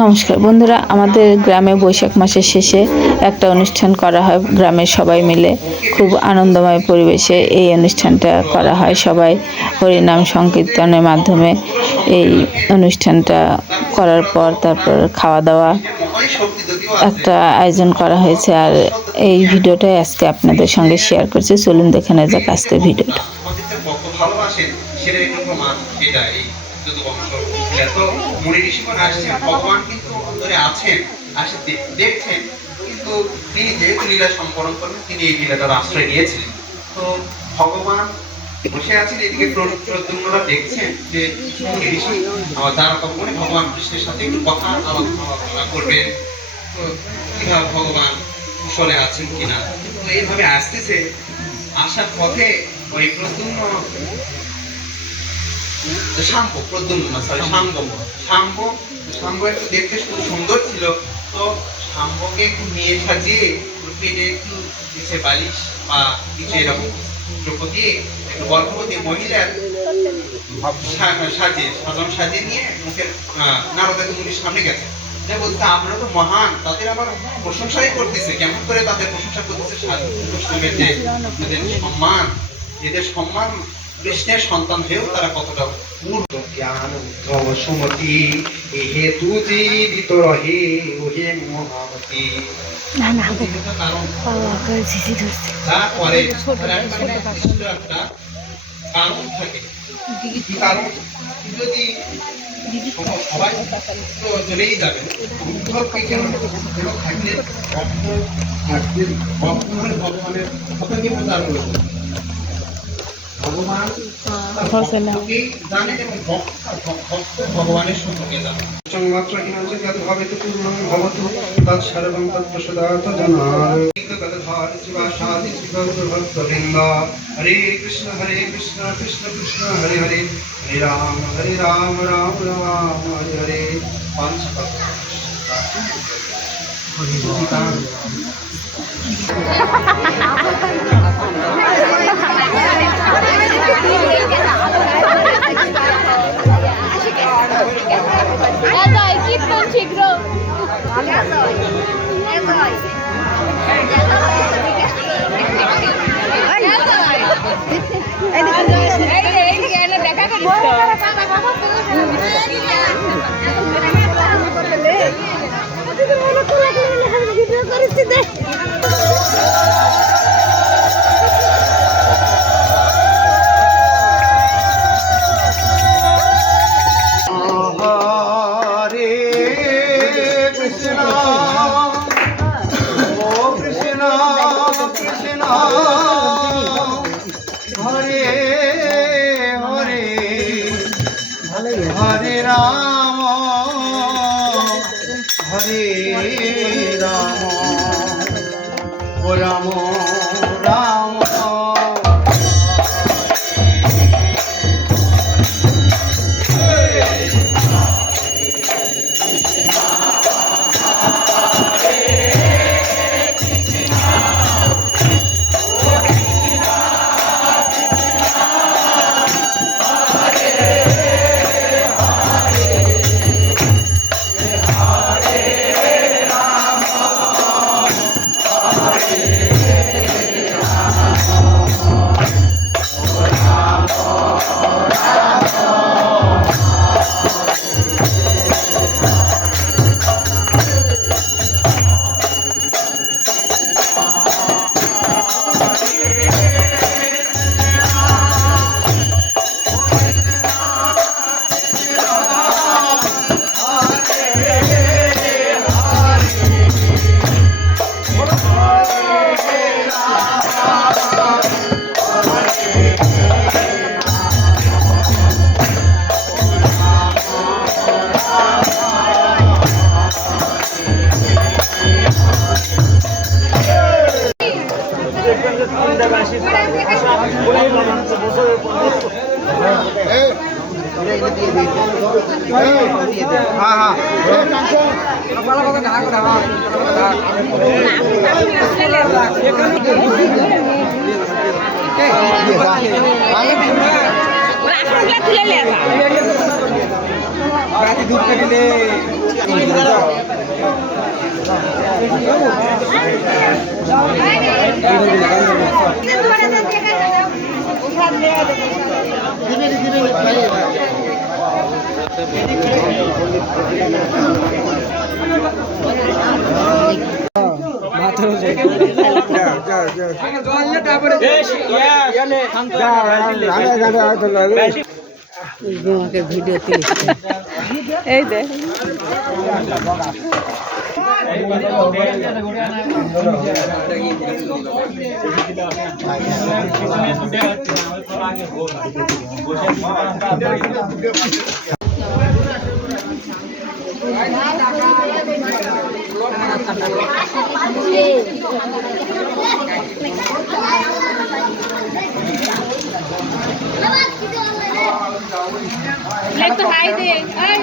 নমস্কার বন্ধুরা, আমাদের গ্রামে বৈশাখ মাসের শেষে একটা অনুষ্ঠান করা হয়। গ্রামের সবাই মিলে খুব আনন্দময় পরিবেশে এই অনুষ্ঠানটা করা হয়। সবাই হরিনাম সংকীর্তনের মাধ্যমে এই অনুষ্ঠানটা করার পর তারপর খাওয়া দাওয়া একটা আয়োজন করা হয়েছে। আর এই ভিডিওটাই আজকে আপনাদের সঙ্গে শেয়ার করছি। চলুন দেখে নেওয়া যাক আজকের ভিডিওটা। মুনি ঋষিগণ আসছেন ভগবান কিন্তু অন্তরে আছেন, আসে দেখছেন, কিন্তু তিনি যেহেতু লীলা সম্পন্ন করবেন তিনি এই লীলাটার আশ্রয় নিয়েছিলেন। তো ভগবান বসে আছেন, এদিকে প্রদ্যুম্নরা দেখছেন যে মুনি ঋষি আবার তারা কখনই ভগবান কৃষ্ণের সাথে একটু কথা আলোচনা করবেন। তো কীভাবে ভগবান কুশলে আছেন কিনা? তো এইভাবে আসতেছে, আসার পথে ওই প্রদ্যুম্ন শাম্ব প্রদ্যুম্ন সরি শাম্ব শাম্ব শাম্ব একটু দেখতে খুব সুন্দর ছিল। তো শাম্বকে একটু নিয়ে সাজিয়ে পেটে একটু বালিশ বা কিছু এরকম দিয়ে একটু গর্ভবতী মহিলার সাজানো নিয়ে মুখের আহ, নারদা মুনির সামনে গেছে। যে বলতে আমরা তো মহান তাদের আবার প্রশংসাই করতেছে। কেমন করে তাদের প্রশংসা করতেছে? যে সম্মান এদের সম্মান কৃষ্ণের সন্তান হয়েও তারা কতটা পূর্ণ জ্ঞান উদ্ধব সুমতি এ হেতু জীবিত রহে ওহে মহামতি। না না কারণ করে তার একটা থাকে। কি কারণ? যদি সবাই তো চলেই উদ্ধবকে কেন থাকলে মানে ভগবানের প্রচার করেছে ভগবানের সম্পর্কে মাত্র হিমাঞ্চল যত ভবেত পূর্ণং ভবতু তৎ সর্বং তৎপ্রসাদাত জনার শিবভক্তবৃন্দ হরে কৃষ্ণ হরে কৃষ্ণ কৃষ্ণ কৃষ্ণ হরে হরে। হরে রাম হরে রাম রাম রাম হরে হরে। পাঁচপদ এদাই শীঘ্র রাম তুলে রাতে দুধ কাটিলে Thank you. এই দেখ একটু হাই দে এই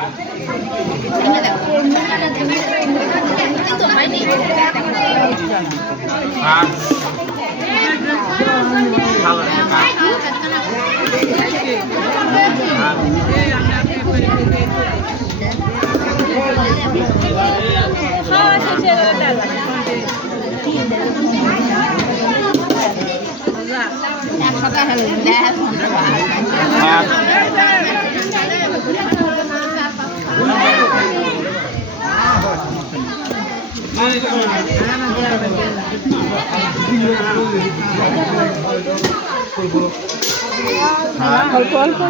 好谢谢 অল্প অল্প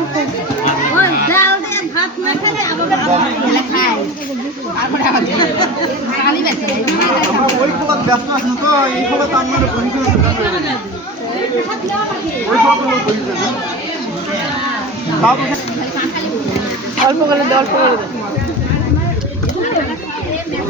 ভাত না খেলে আবার খাই তারপরে এই